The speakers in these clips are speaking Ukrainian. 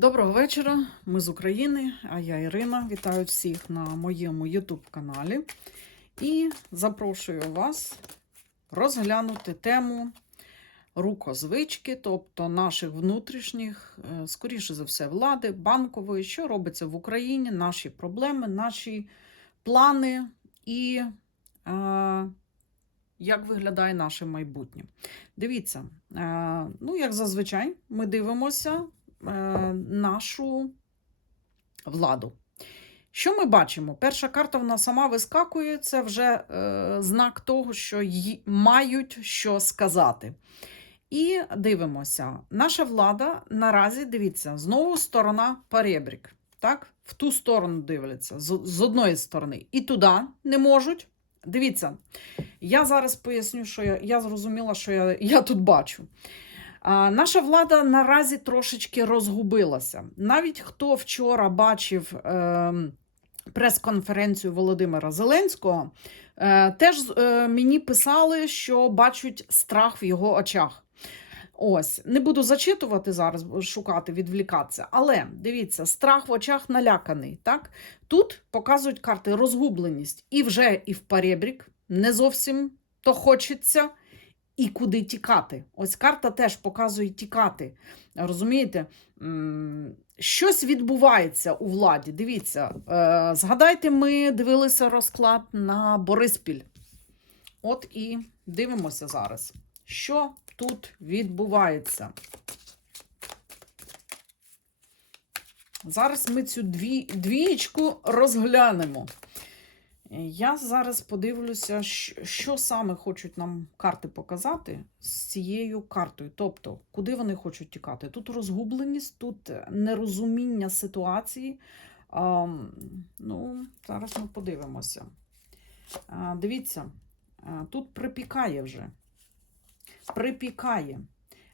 Доброго вечора, ми з України, а я Ірина. Вітаю всіх на моєму YouTube каналі і запрошую вас розглянути тему рукозвички, тобто наших внутрішніх, е, скоріше за все, влади, банкової, що робиться в Україні, наші проблеми, наші плани і е, як виглядає наше майбутнє. Дивіться, е, ну, як зазвичай, ми дивимося нашу владу. Що ми бачимо? Перша карта вона сама вискакує, це вже е, знак того, що й мають що сказати. І дивимося, наша влада наразі дивіться, знову сторона перебрік. Так? В ту сторону дивляться, з, з одної сторони. І туди не можуть. Дивіться, я зараз поясню, що я, я зрозуміла, що я, я тут бачу. Наша влада наразі трошечки розгубилася. Навіть хто вчора бачив е, прес-конференцію Володимира Зеленського, е, теж е, мені писали, що бачать страх в його очах. Ось, не буду зачитувати зараз, шукати, відвлікатися. Але дивіться, страх в очах наляканий. Так? Тут показують карти розгубленість і вже і в перебрік, не зовсім то хочеться, і куди тікати. Ось карта теж показує тікати. Розумієте? Щось відбувається у владі. Дивіться, е, згадайте, ми дивилися розклад на Бориспіль. От і дивимося зараз, що тут відбувається. Зараз ми цю дві, двієчку розглянемо. Я зараз подивлюся, що, саме хочуть нам карти показати з цією картою. Тобто, куди вони хочуть тікати. Тут розгубленість, тут нерозуміння ситуації. А, ну, зараз ми подивимося. А, дивіться, а, тут припікає вже. Припікає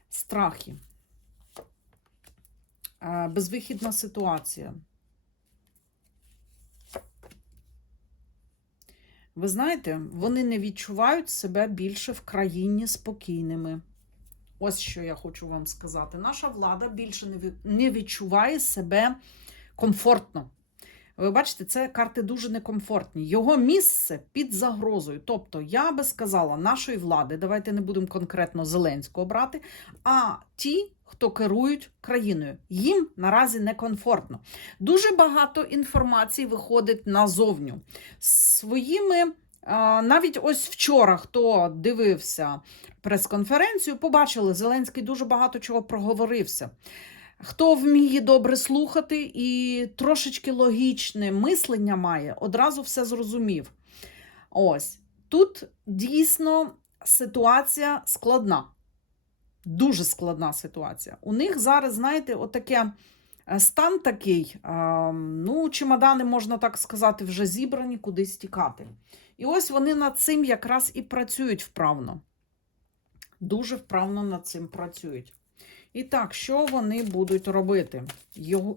страхи. А, безвихідна ситуація. Ви знаєте, вони не відчувають себе більше в країні спокійними. Ось що я хочу вам сказати. Наша влада більше не відчуває себе комфортно. Ви бачите, це карти дуже некомфортні. Його місце під загрозою. Тобто, я би сказала, нашої влади, давайте не будемо конкретно Зеленського брати, а ті, хто керують країною, їм наразі некомфортно. Дуже багато інформації виходить назовню. Своїми, навіть ось вчора, хто дивився прес-конференцію, побачили, Зеленський дуже багато чого проговорився. Хто вміє добре слухати і трошечки логічне мислення має, одразу все зрозумів. Ось тут дійсно ситуація складна. Дуже складна ситуація. У них зараз, знаєте, отаке е, стан такий, ну, чемодани, можна так сказати, вже зібрані, кудись тікати. І ось вони над цим якраз і працюють вправно. Дуже вправно над цим працюють. І так, що вони будуть робити?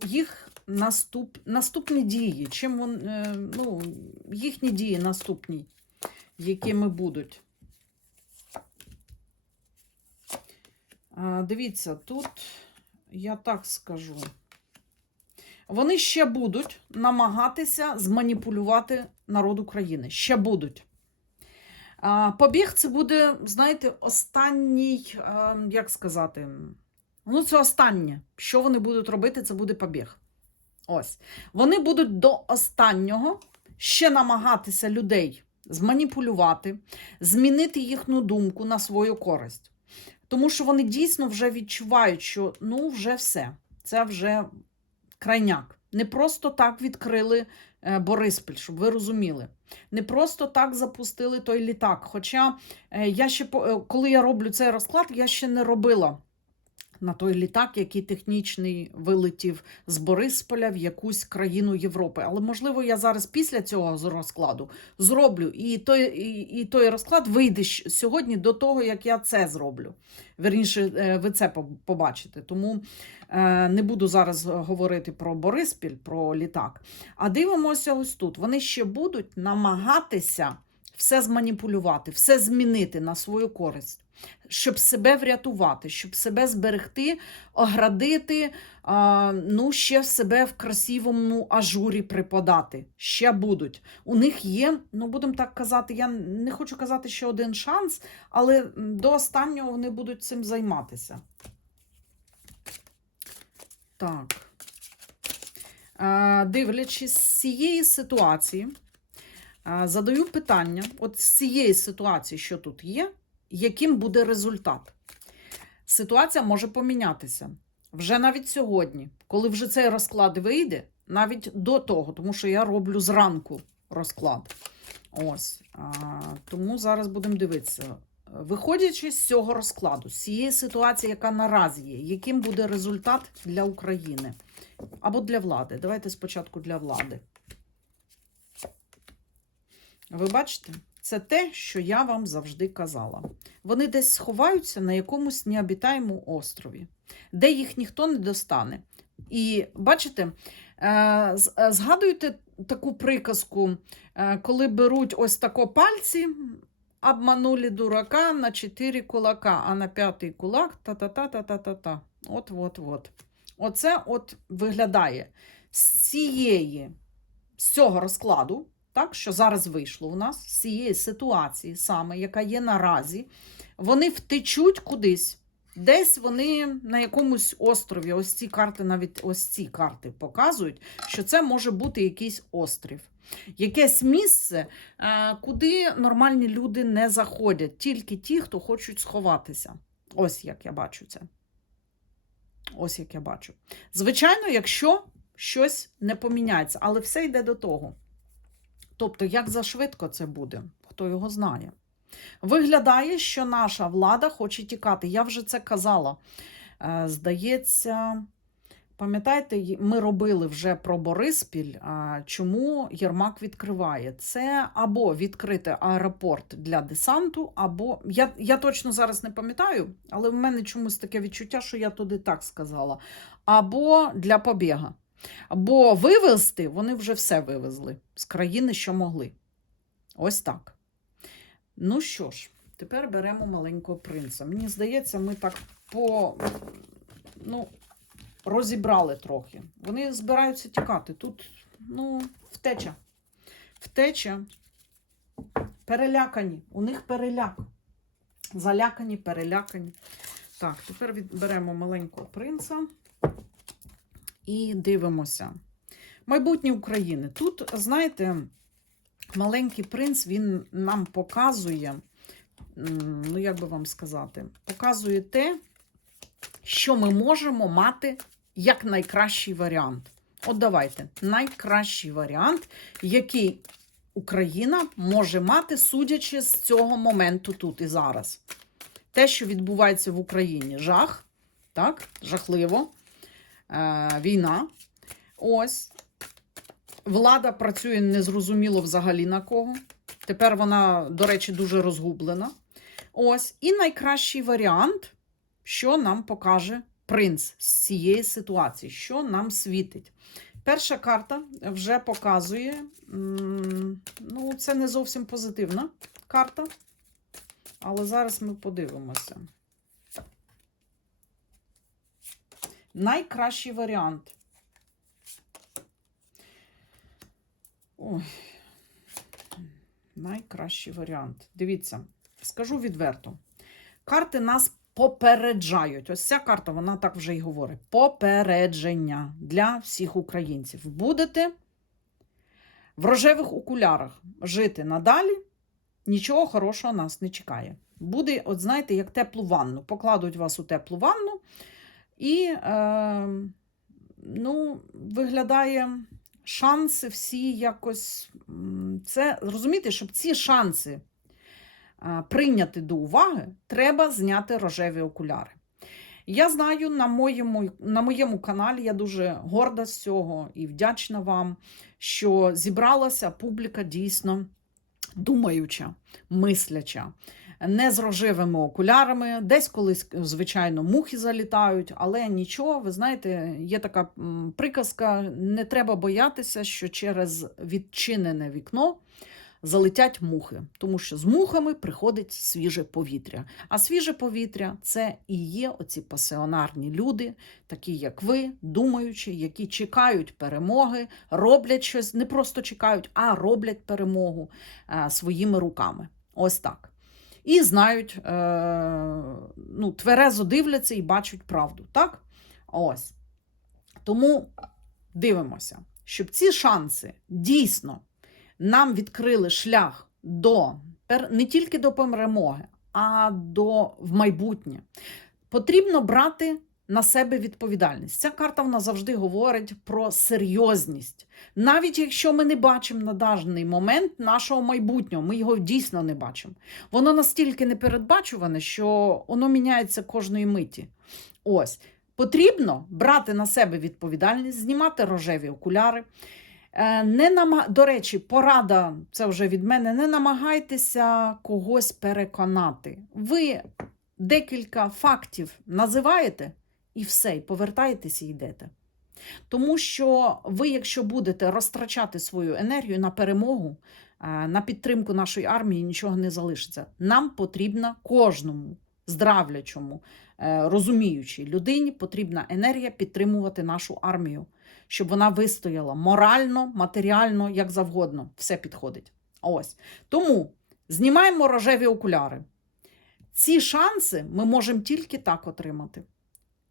Їх наступ, наступні дії, чим вон, е, ну, їхні дії наступні, якими будуть. Дивіться, тут я так скажу. Вони ще будуть намагатися зманіпулювати народ України. Ще будуть. Побіг це буде, знаєте, останній, як сказати, ну, це останнє. Що вони будуть робити, це буде побіг. Ось. Вони будуть до останнього ще намагатися людей зманіпулювати, змінити їхню думку на свою користь. Тому що вони дійсно вже відчувають, що ну вже все, це вже крайняк. Не просто так відкрили е, Бориспіль, щоб ви розуміли. Не просто так запустили той літак. Хоча е, я ще, е, коли я роблю цей розклад, я ще не робила на той літак, який технічний вилетів з Борисполя в якусь країну Європи. Але можливо, я зараз після цього розкладу зроблю, і той, і, і той розклад вийде сьогодні до того, як я це зроблю. Верніше, е, ви це побачите. Тому е, не буду зараз говорити про Бориспіль, про літак. А дивимося ось тут. Вони ще будуть намагатися все зманіпулювати, все змінити на свою користь. Щоб себе врятувати, щоб себе зберегти, оградити, ну, ще себе в красивому ажурі припадати. Ще будуть. У них є, ну будемо так казати, я не хочу казати, що один шанс, але до останнього вони будуть цим займатися. Так. Дивлячись з цієї ситуації, задаю питання: от з цієї ситуації, що тут є, яким буде результат? Ситуація може помінятися вже навіть сьогодні, коли вже цей розклад вийде, навіть до того, тому що я роблю зранку розклад. Ось. А, тому зараз будемо дивитися. Виходячи з цього розкладу, з цієї ситуації, яка наразі є, яким буде результат для України або для влади? Давайте спочатку для влади. Ви бачите, це те, що я вам завжди казала. Вони десь сховаються на якомусь необітаємому острові, де їх ніхто не достане. І бачите, е, е, згадуєте таку приказку, е, коли беруть ось тако пальці, обманули дурака на чотири кулака, а на п'ятий кулак та-та-та-та-та-та-та. От-от-от. Оце от виглядає з цієї, з цього розкладу, так, що зараз вийшло у нас, з цієї ситуації, саме, яка є наразі, вони втечуть кудись. Десь вони на якомусь острові, ось ці карти, навіть ось ці карти показують, що це може бути якийсь острів. Якесь місце, е, куди нормальні люди не заходять, тільки ті, хто хочуть сховатися. Ось як я бачу це. Ось як я бачу. Звичайно, якщо щось не поміняється, але все йде до того. Тобто, як зашвидко це буде, хто його знає. Виглядає, що наша влада хоче тікати. Я вже це казала. Е, Здається, пам'ятаєте, ми робили вже про Бориспіль, чому Єрмак відкриває. Це або відкрити аеропорт для десанту, або я, я точно зараз не пам'ятаю, але в мене чомусь таке відчуття, що я туди так сказала. Або для побіга. Бо вивезти вони вже все вивезли з країни, що могли. Ось так. Ну що ж, тепер беремо маленького принца. Мені здається, ми так по ну, розібрали трохи. Вони збираються тікати. Тут, ну, втеча. Втеча. Перелякані. У них переляк. Залякані, перелякані. Так, тепер відберемо маленького принца і дивимося. Майбутнє України. Тут, знаєте, маленький принц він нам показує, ну як би вам сказати, показує те, що ми можемо мати як найкращий варіант. От давайте, найкращий варіант, який Україна може мати, судячи з цього моменту тут і зараз. Те, що відбувається в Україні, жах, так, жахливо, війна. Ось. Влада працює незрозуміло взагалі на кого. Тепер вона, до речі, дуже розгублена. Ось. І найкращий варіант, що нам покаже принц з цієї ситуації, що нам світить. Перша карта вже показує, ну, це не зовсім позитивна карта, але зараз ми подивимося. Найкращий варіант. Ой. Найкращий варіант. Дивіться, скажу відверто. Карти нас попереджають. Ось ця карта, вона так вже й говорить. Попередження для всіх українців. Будете в рожевих окулярах жити надалі, нічого хорошого нас не чекає. Буде, от знаєте, як теплу ванну. Покладуть вас у теплу ванну, і е, ну, виглядає шанси всі якось. Це розумієте, щоб ці шанси прийняти до уваги, треба зняти рожеві окуляри. Я знаю на моєму, на моєму каналі, я дуже горда з цього і вдячна вам, що зібралася публіка дійсно думаюча, мисляча, не з рожевими окулярами. Десь колись, звичайно, мухи залітають, але нічого, ви знаєте, є така приказка: не треба боятися, що через відчинене вікно залетять мухи, тому що з мухами приходить свіже повітря. А свіже повітря це і є оці пасіонарні люди, такі як ви, думаючі, які чекають перемоги, роблять щось, не просто чекають, а роблять перемогу е, своїми руками. Ось так. І знають, е, ну, тверезо дивляться і бачать правду. Так? Ось. Тому дивимося, щоб ці шанси дійсно нам відкрили шлях до не тільки до перемоги, а до в майбутнє. Потрібно брати на себе відповідальність. Ця карта вона завжди говорить про серйозність. Навіть якщо ми не бачимо на даний момент нашого майбутнього, ми його дійсно не бачимо. Воно настільки непередбачуване, що воно міняється кожної миті. Ось. Потрібно брати на себе відповідальність, знімати рожеві окуляри. Е, Не нама... До речі, порада, це вже від мене, не намагайтеся когось переконати. Ви декілька фактів називаєте і все, і повертаєтеся і йдете. Тому що ви, якщо будете розтрачати свою енергію на перемогу, на підтримку нашої армії, нічого не залишиться. Нам потрібна кожному здравлячому, е, розуміючій людині потрібна енергія підтримувати нашу армію, щоб вона вистояла морально, матеріально, як завгодно. Все підходить. Ось. Тому знімаємо рожеві окуляри. Ці шанси ми можемо тільки так отримати.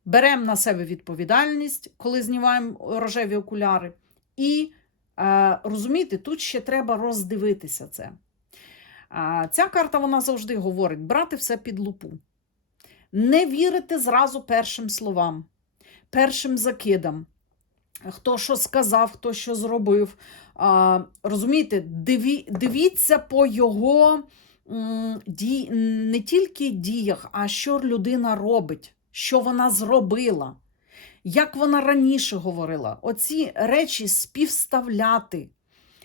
Беремо на себе відповідальність, коли знімаємо рожеві окуляри. І е, розумієте, тут ще треба роздивитися це. А, Ця карта вона завжди говорить: брати все під лупу. Не вірити зразу першим словам, першим закидам. Хто що сказав, хто що зробив. А, розумієте, диві, дивіться по його м, ді, не тільки діях, а що людина робить, що вона зробила, як вона раніше говорила. Оці речі співставляти.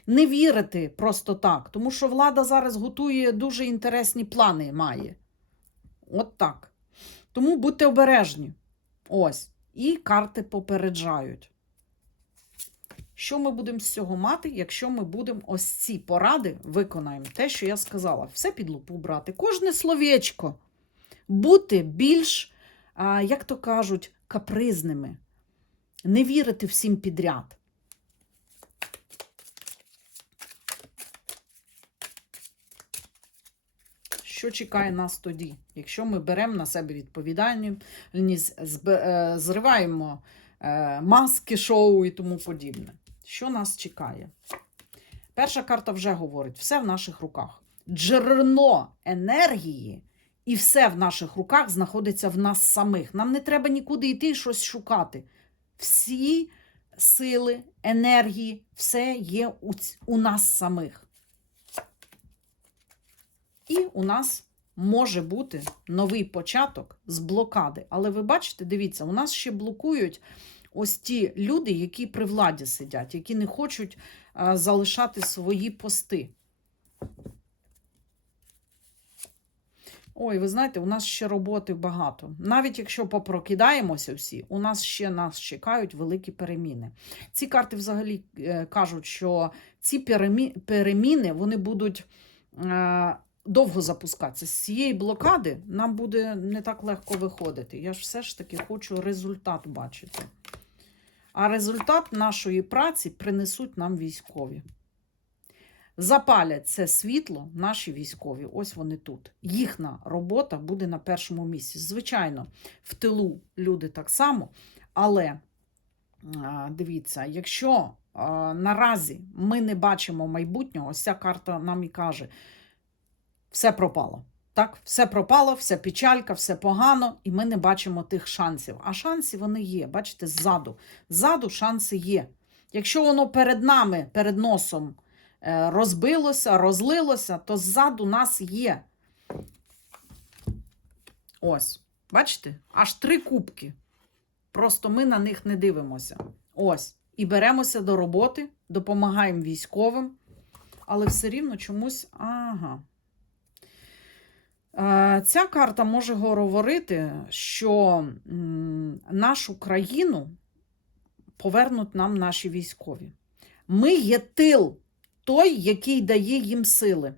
Не вірити просто так, тому що влада зараз готує дуже інтересні плани, має. От так. Тому будьте обережні. Ось. І карти попереджають. Що ми будемо з цього мати, якщо ми будемо ось ці поради виконаємо? Те, що я сказала, все під лупу брати. Кожне словечко. Бути більш, як то кажуть, капризними. Не вірити всім підряд. Що чекає нас тоді, якщо ми беремо на себе відповідальність, е, зриваємо е, маски шоу і тому подібне? Що нас чекає? Перша карта вже говорить: все в наших руках. Джерело енергії і все в наших руках знаходиться в нас самих. Нам не треба нікуди йти і щось шукати. Всі сили, енергії, все є у, у нас самих. І у нас може бути новий початок з блокади. Але ви бачите, дивіться, у нас ще блокують ось ті люди, які при владі сидять, які не хочуть залишати свої пости. Ой, ви знаєте, у нас ще роботи багато. Навіть якщо попрокидаємося всі, у нас ще нас чекають великі переміни. Ці карти взагалі е, кажуть, що ці перемі- переміни вони будуть е, довго запускатися. З цієї блокади нам буде не так легко виходити. Я ж все ж таки хочу результат бачити. А результат нашої праці принесуть нам військові. Запалять це світло наші військові. Ось вони тут. Їхня робота буде на першому місці. Звичайно, в тилу люди так само. Але дивіться, якщо наразі ми не бачимо майбутнього, ось ця карта нам і каже, все пропало. Так, все пропало, вся печалька, все погано, і ми не бачимо тих шансів. А шанси вони є. Бачите, ззаду. Ззаду шанси є. Якщо воно перед нами, перед носом розбилося, розлилося, то ззаду нас є. Ось, бачите? Аж три кубки. Просто ми на них не дивимося. Ось. І беремося до роботи, допомагаємо військовим, але все рівно чомусь. Ага. Е, Ця карта може говорити, що нашу країну повернуть нам наші військові. Ми є тил той, який дає їм сили.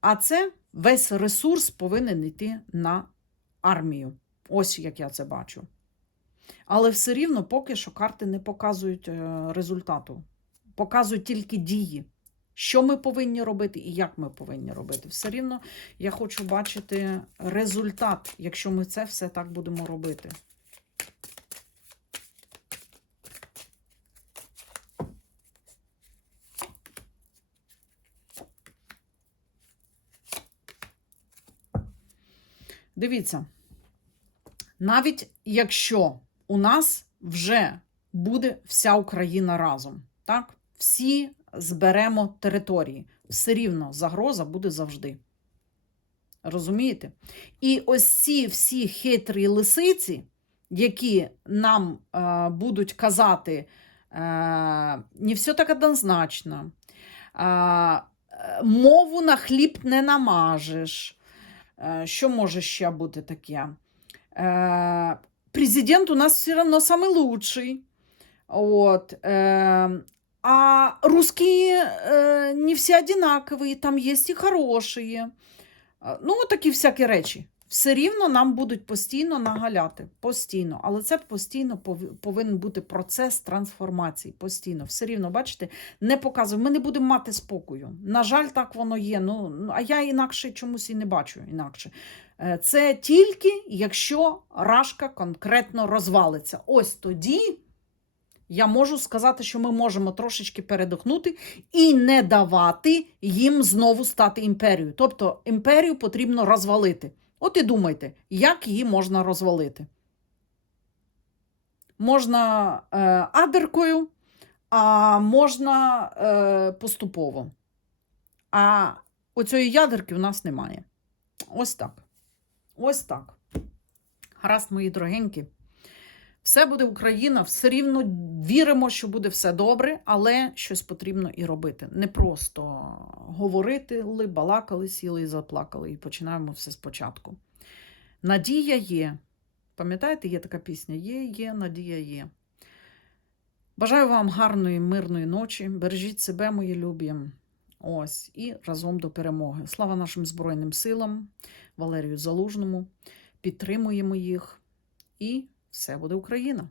А це весь ресурс повинен йти на армію. Ось як я це бачу. Але все рівно поки що карти не показують е, результату. Показують тільки дії. Що ми повинні робити і як ми повинні робити. Все рівно я хочу бачити результат, якщо ми це все так будемо робити. Дивіться, навіть якщо у нас вже буде вся Україна разом, так? Всі зберемо території, все рівно загроза буде завжди. Розумієте? І ось ці всі хитрі лисиці, які нам е, будуть казати, е, не все так однозначно, е, мову на хліб не намажеш. Що може ще бути таке? Е, Президент у нас все одно самый лучший. Вот. Е, А русские не всі одинаковые, там є і хороші. Е, Ну, такі всякі речі. Все рівно нам будуть постійно нагаляти. Постійно. Але це постійно пов- повинен бути процес трансформації. Постійно. Все рівно, бачите, не показує. Ми не будемо мати спокою. На жаль, так воно є. Ну, ну, а я інакше чомусь і не бачу інакше. Е, Це тільки якщо рашка конкретно розвалиться. Ось тоді я можу сказати, що ми можемо трошечки передохнути і не давати їм знову стати імперією. Тобто імперію потрібно розвалити. От і думайте, як її можна розвалити. Можна е, адеркою, а можна е, поступово. А оцієї ядерки у нас немає. Ось так. Ось так. Гаразд, мої дорогенькі. Все буде Україна, все рівно віримо, що буде все добре, але щось потрібно і робити. Не просто говорити, ли, балакали, сіли і заплакали, і починаємо все спочатку. Надія є. Пам'ятаєте, є така пісня? Є, є, надія є. Бажаю вам гарної, мирної ночі. Бережіть себе, мої любі. Ось, і разом до перемоги. Слава нашим Збройним силам, Валерію Залужному. Підтримуємо їх. І все буде Україна!